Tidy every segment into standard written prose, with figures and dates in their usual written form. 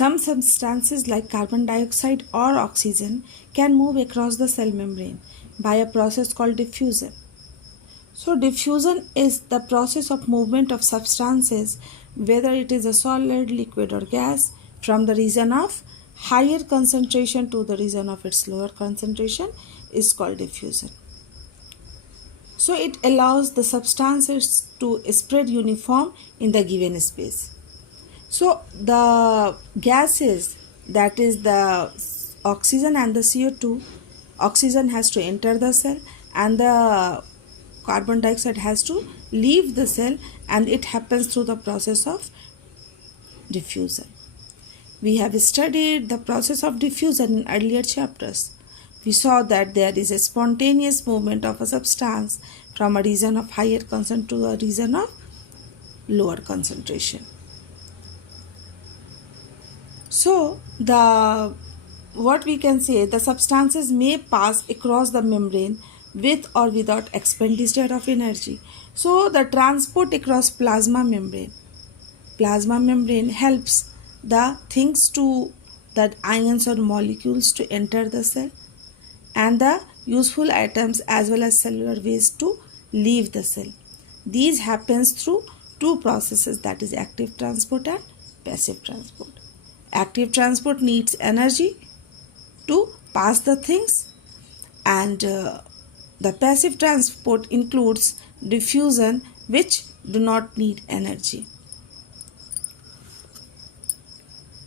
Some substances like carbon dioxide or oxygen can move across the cell membrane by a process called diffusion. So diffusion is the process of movement of substances, whether it is a solid, liquid or gas, from the region of higher concentration to the region of its lower concentration is called diffusion. So it allows the substances to spread uniform in the given space. So the gases, that is the oxygen and the CO2, oxygen has to enter the cell and the carbon dioxide has to leave the cell, and it happens through the process of diffusion. We have studied the process of diffusion in earlier chapters. We saw that there is a spontaneous movement of a substance from a region of higher concentration to a region of lower concentration. So what we can say, the substances may pass across the membrane with or without expenditure of energy. So the transport across plasma membrane helps the things to, that ions or molecules to enter the cell, and the useful items as well as cellular waste to leave the cell. These happens through two processes, that is active transport and passive transport. Active transport needs energy to pass the things, and the passive transport includes diffusion, which do not need energy.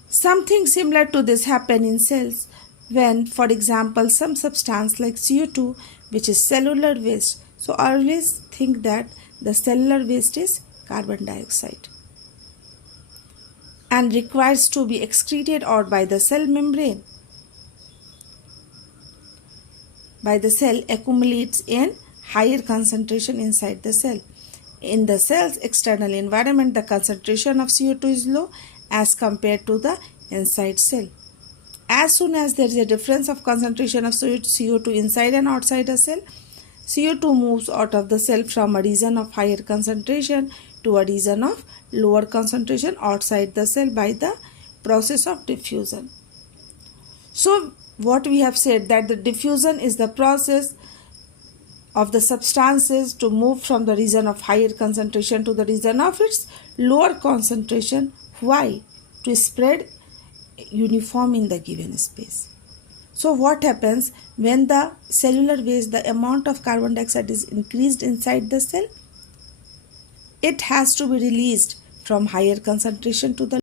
Something similar to this happen in cells when, for example, some substance like CO2, which is cellular waste. So always think that the cellular waste is carbon dioxide and requires to be excreted out by the cell membrane. By the cell accumulates in higher concentration inside the cell. In the cell's external environment, the concentration of CO2 is low as compared to the inside cell. As soon as there is a difference of concentration of CO2 inside and outside a cell, CO2 moves out of the cell from a region of higher concentration to a region of lower concentration outside the cell by the process of diffusion. So what we have said, that the diffusion is the process of the substances to move from the region of higher concentration to the region of its lower concentration. Why? To spread uniform in the given space. So what happens when the cellular waste, the amount of carbon dioxide is increased inside the cell? It has to be released from higher concentration to the